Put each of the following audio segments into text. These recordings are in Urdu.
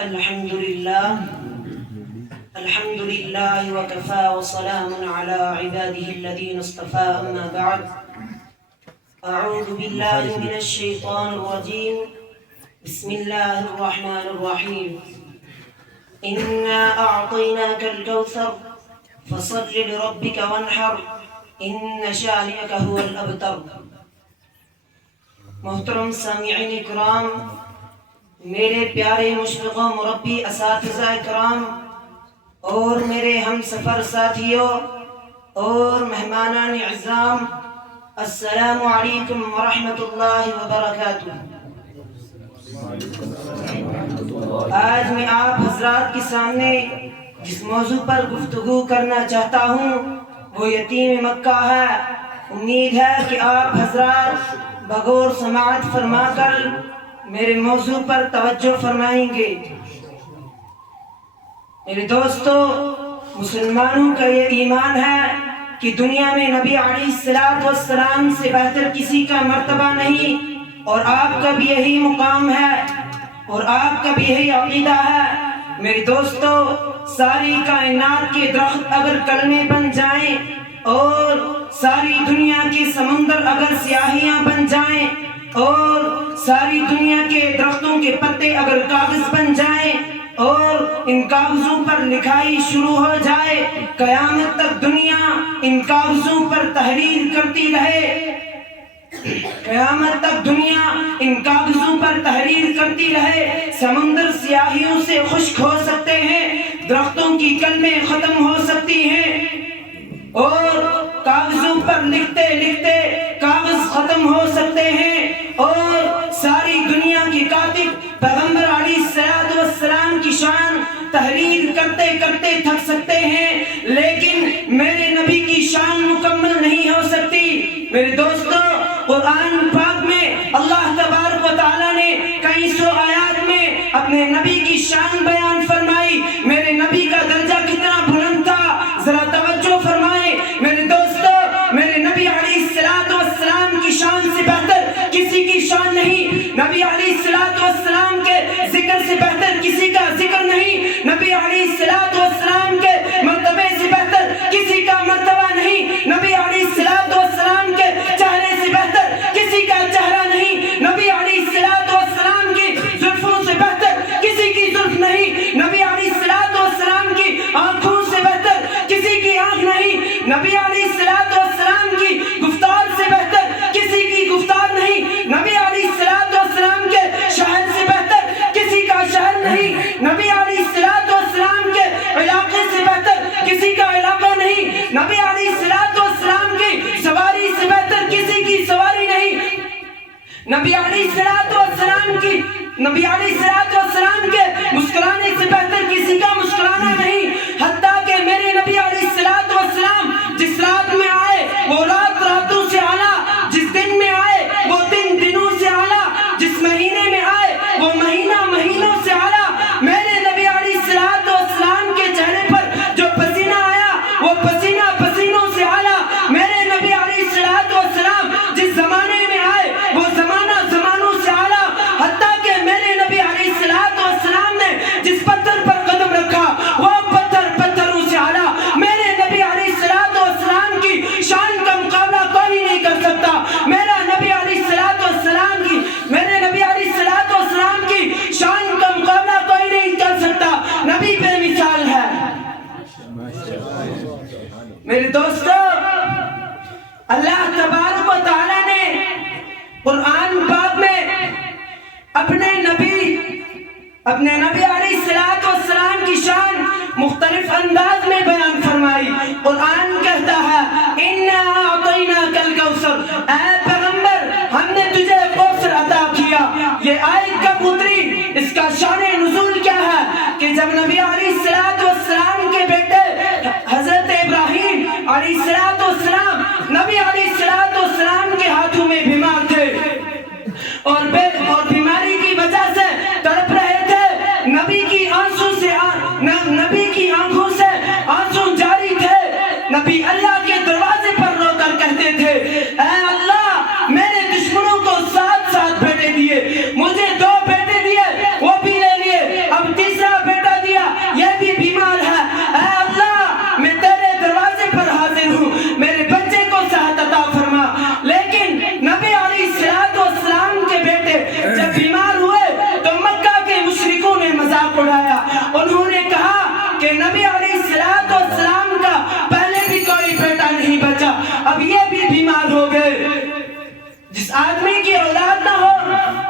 الحمد لله وكفى وسلام على عباده الذين اصطفى أما بعد أعوذ بالله من الشيطان الرجيم بسم الله الرحمن الرحيم إنا أعطيناك الكوثر فصل لربك وانحر إن شانئك هو الأبتر۔ محترم سامعین کرام، میرے پیارے مشفق و مربی اساتذہ کرام اور میرے ہم سفر ساتھیوں اور مہمانان اعظام، السلام علیکم ورحمۃ اللہ وبرکاتہ۔ آج میں آپ حضرات کے سامنے جس موضوع پر گفتگو کرنا چاہتا ہوں وہ یتیم مکہ ہے۔ امید ہے کہ آپ حضرات بغور سماعت فرما کر میرے موضوع پر توجہ فرمائیں گے۔ میرے دوستو، مسلمانوں کا یہ ایمان ہے کہ دنیا میں نبی علیہ السلام سے بہتر کسی کا مرتبہ نہیں، اور آپ کا بھی یہی مقام ہے اور آپ کا بھی یہی عقیدہ ہے۔ میرے دوستو، ساری کائنات کے درخت اگر کلمے بن جائیں اور ساری دنیا کے سمندر اگر سیاہیاں بن جائیں اور ساری دنیا کے درختوں کے پتے اگر کاغذ بن جائیں اور ان کاغذوں پر لکھائی شروع ہو جائے، قیامت تک دنیا ان کاغذوں پر تحریر کرتی رہے، قیامت تک دنیا ان کاغذوں پر تحریر کرتی رہے، سمندر سیاہیوں سے خشک ہو سکتے ہیں، درختوں کی کلمیں ختم ہو سکتی ہیں اور کاغذوں پر لکھتے لکھتے کاغذ ختم ہو سکتے ہیں، اور ساری دنیا کے کاتب پیغمبر علیہ السلام کی شان تحریر کرتے کرتے تھک سکتے ہیں، لیکن میرے نبی کی شان مکمل نہیں ہو سکتی۔ میرے دوستو، قرآن پاک میں اللہ تبارک و تعالیٰ نے کئی سو آیات میں اپنے نبی کی شان بیان فرمائی۔ میرے نبی کا درجہ کتنا بلند تھا، ذرا توجہ فرمائیں۔ میرے دوستو، میرے نبی علیہ السلام کی شان سے بہتر کسی کی شان نہیں، نبی علیہ السلام کے ذکر سے بہتر کسی کا ذکر نہیں، نبی علیہ السلام کے مرتبے سے بہتر کسی کا مرتبہ نہیں، نبی علیہ السلام کے چہرے سے بہتر کسی کا چہرہ نہیں، نبی علیہ السلام کی زلفوں سے بہتر کسی کی زلف نہیں، نبی علیہ السلام کی آنکھوں سے بہتر کسی کی آنکھ نہیں، نبی علیہ السلام کی گفتار سے بہتر کسی کی گفتار نہیں، نبی علیہ السلام کے شہر سے بہتر کسی کا شہر نہیں، نبی علیہ السلام کے علاقے سے بہتر کسی کا علاقہ نہیں، نبی علیہ السلام کی سواری سے بہتر کسی کی سواری نہیں، نبی علیہ السلام کے مسکرانے سے بہتر کسی کا مسکرانا نہیں، حتیٰ کہ میرے نبی علیہ السلام جس رات میں آئے وہ رات راتوں سے اعلیٰ، جس دن میں آئے وہ دن دنوں سے اعلیٰ، جس مہینے میں آئے وہ مہینہ مہینوں سے اعلیٰ۔ میرے نبی علیہ السلام کے چہرے پر جو پسینہ آیا وہ پسینہ پسینوں سے اعلیٰ۔ میرے نبی علیہ السلام جس زمانے میں آئے وہ زمانہ زمانوں سے اعلیٰ، حتیٰ کہ میرے نبی علیہ السلام نے جس پتھر پر قدم رکھا وہ پتھر پتھروں سے اعلیٰ۔ میرے نبی علیہ السلام کی شان کا مقابلہ کوئی نہیں کر سکتا۔ میرے نبی علیہ السلام کی شان کا مقابلہ کوئی نہیں کر سکتا، نبی بے مثال ہے۔ میرے دوستو، اللہ تبارک و تعالیٰ نے قرآن پاک میں اپنے نبی علیہ السلام کی شان مختلف انداز میں بیان فرمائی۔ قرآن کہتا ہے اِنَّا أَعْطَيْنَاكَ الْكَوْثَرَ، اے پیغمبر ہم نے تجھے کوثر عطا کیا۔ یہ آیت کب اتری، اس کا شان نزول کیا ہے کہ جب نبی علیہ السلام کے بیٹے حضرت ابراہیم علیہ السلام نبی علیہ السلام کے ہاتھوں میں بیمار تھے اور بیماری کی وجہ سے تڑپ رہے تھے، نبی کی آنکھوں سے آنسو جاری تھے، نبی اللہ کے دروازے پر رو کر کہتے تھے اے اللہ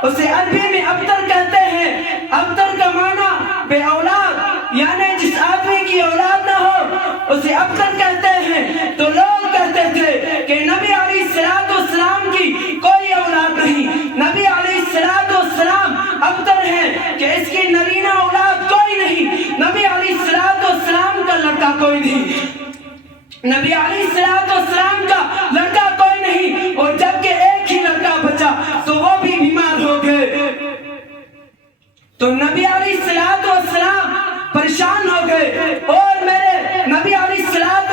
اسے عربی میں ابتر کہتے ہیں۔ ابتر کا معنی بے اولاد، یعنی جس آدمی کی اولاد نہ ہو اسے ابتر کہتے ہیں۔ تو لوگ کہتے تھے کہ نبی علیہ السلام کی کوئی اولاد نہیں، نبی علیہ السلام ابتر ہیں کہ اس کی نرینہ اولاد کوئی نہیں، نبی علیہ السلام کا لڑکا کوئی نہیں، نبی علیہ السلام کا لڑکا کوئی نہیں۔ اور جبکہ ایک ہی لڑکا بچا تو وہ بھی بیمار ہو گئے، تو نبی علیہ السلام پریشان ہو گئے، اور میرے نبی علیہ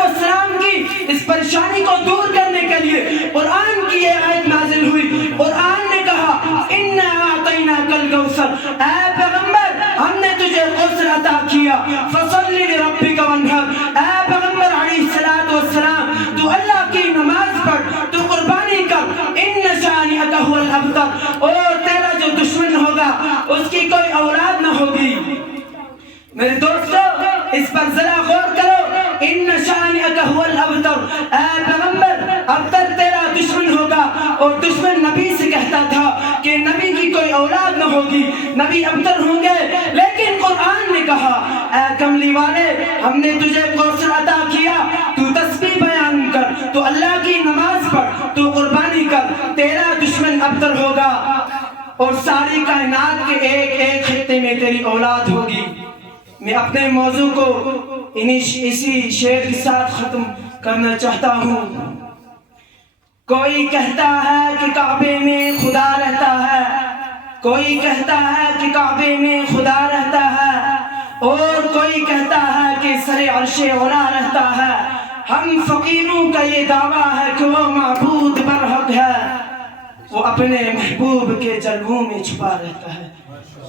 السلام کی اس پریشانی کو دور کرنے کے لیے قرآن کی یہ آیت نازل ہوئی۔ قرآن نے کہا اِنَّا أَعْطَيْنَاكَ الْكَوْثَرَ، اے پیغمبر ہم نے تجھے کوثر عطا کیا، فَصَلِّ لِرَبِّكَ وَانْحَرْ، اے پیغمبر علیہ السلام تو اللہ کی نماز پڑھ، تو قربانی کر، اِنَّ شَانِئَكَ هُوَ الْأَبْتَرُ، اور تیرا جو دشمن ہوگا اس کی کوئی اولاد نہ ہوگی۔ میرے دوستو اس پر ذرا غور کرو، اِنَّ شَانِئَكَ هُوَ الْأَبْتَرُ، اے پیغمبر ابتر تیرا دشمن ہوگا، اور دشمن نبی سے کہتا تھا کہ نبی کی کوئی اولاد نہ ہوگی، نبی ابتر ہوں گے۔ لیکن قرآن نے کہا اے کملی والے ہم نے تجھے کوثر عطا کیا، تو تسبیح بیان کر، تو اللہ کی نماز پڑھ، تو قربانی کر، تیرا دشمن ابتر ہوگا، اور ساری کائنات کے ایک ایک خطے میں تیری اولاد ہوگی۔ میں اپنے موضوع کو اسی شعر کے ساتھ ختم کرنا چاہتا ہوں۔ کوئی کہتا ہے کہ کعبے میں خدا رہتا ہے، کوئی کہتا ہے کہ کعبے میں خدا رہتا ہے، اور کوئی کہتا ہے کہ سر عرش اولا رہتا ہے۔ ہم فقیروں کا یہ دعویٰ ہے کہ وہ معبود برحق ہے، وہ اپنے محبوب کے جلووں میں چھپا رہتا ہے۔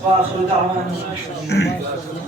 وآخر دعوانا